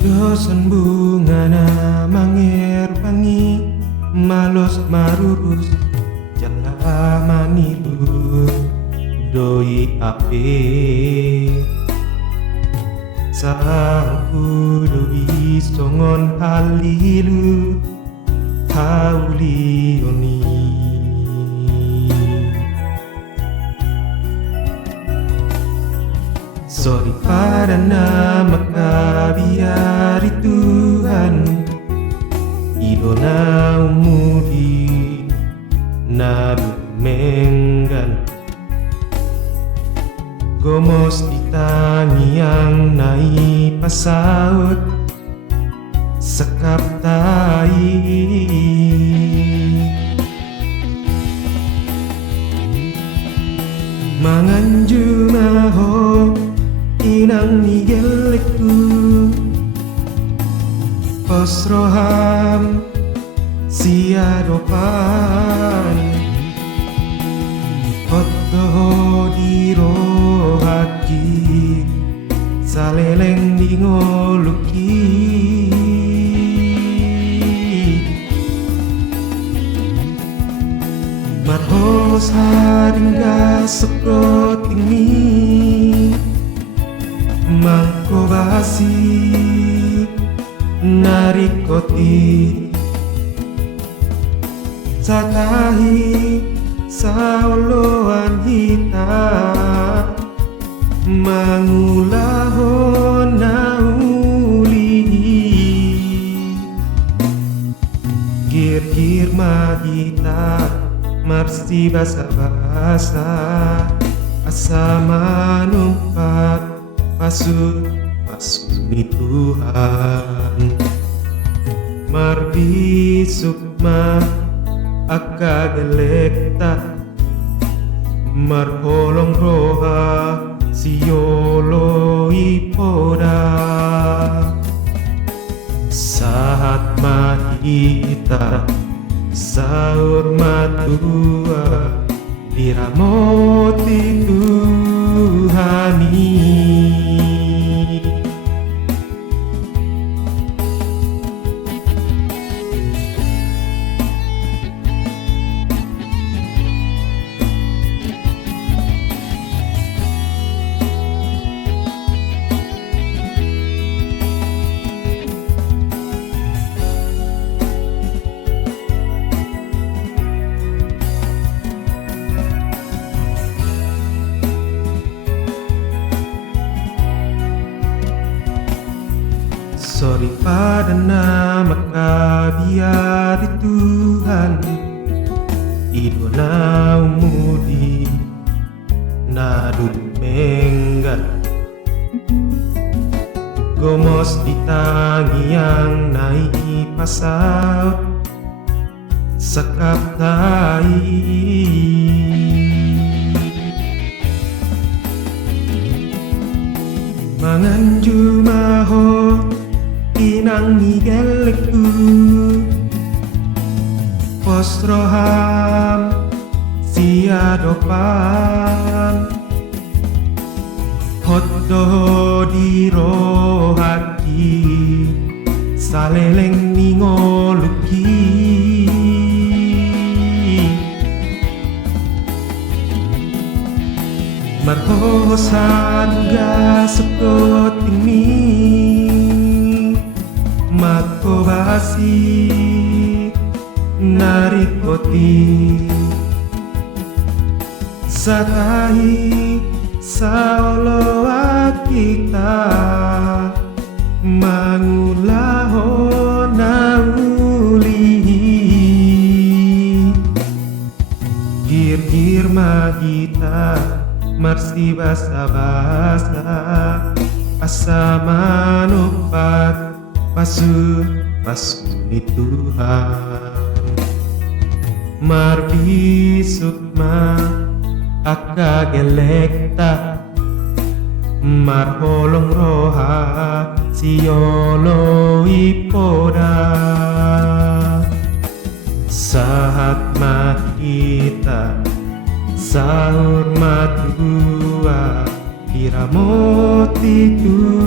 Dosan bunga na mangir pangi malos marurus jala manilu doi ape sangku doi songon halilu haulioni sorry pada nama biari Tuhan idona umudi nadu menggan gomos ditangi yang naik pasaut sekap tai manganju maho inang nigelekku posroham siadopan Hoto di rohaki saleleng di ngoluki marhos haringga seproting mi mangkobasi narikoti satahi saoloan hita mangulahon nauli gir-gir magita marsi basa-basa asa manumpat pasut ni Tuhan marbi sukma akagelekta marholong roha siolo ipoda saat mahita saur matua diramoti Tuhani sorry pada nama biari Tuhan idona umudi nadul menggan gomos ditangi yang naik pasaut sekap tai manganju maho inang nigelekku posroham siadopan hoto di rohaki saleleng ningoluki marhosan ga sekoting mi makobasi narikoti satahi saolo kita mangulaho nauli gir-gir magita marsi basa-basa asa manumpat pasut ni Tuhan marbi sukma akagelekta marholong roha siolo ipoda saat mahita sahur matua diramoti Tuhan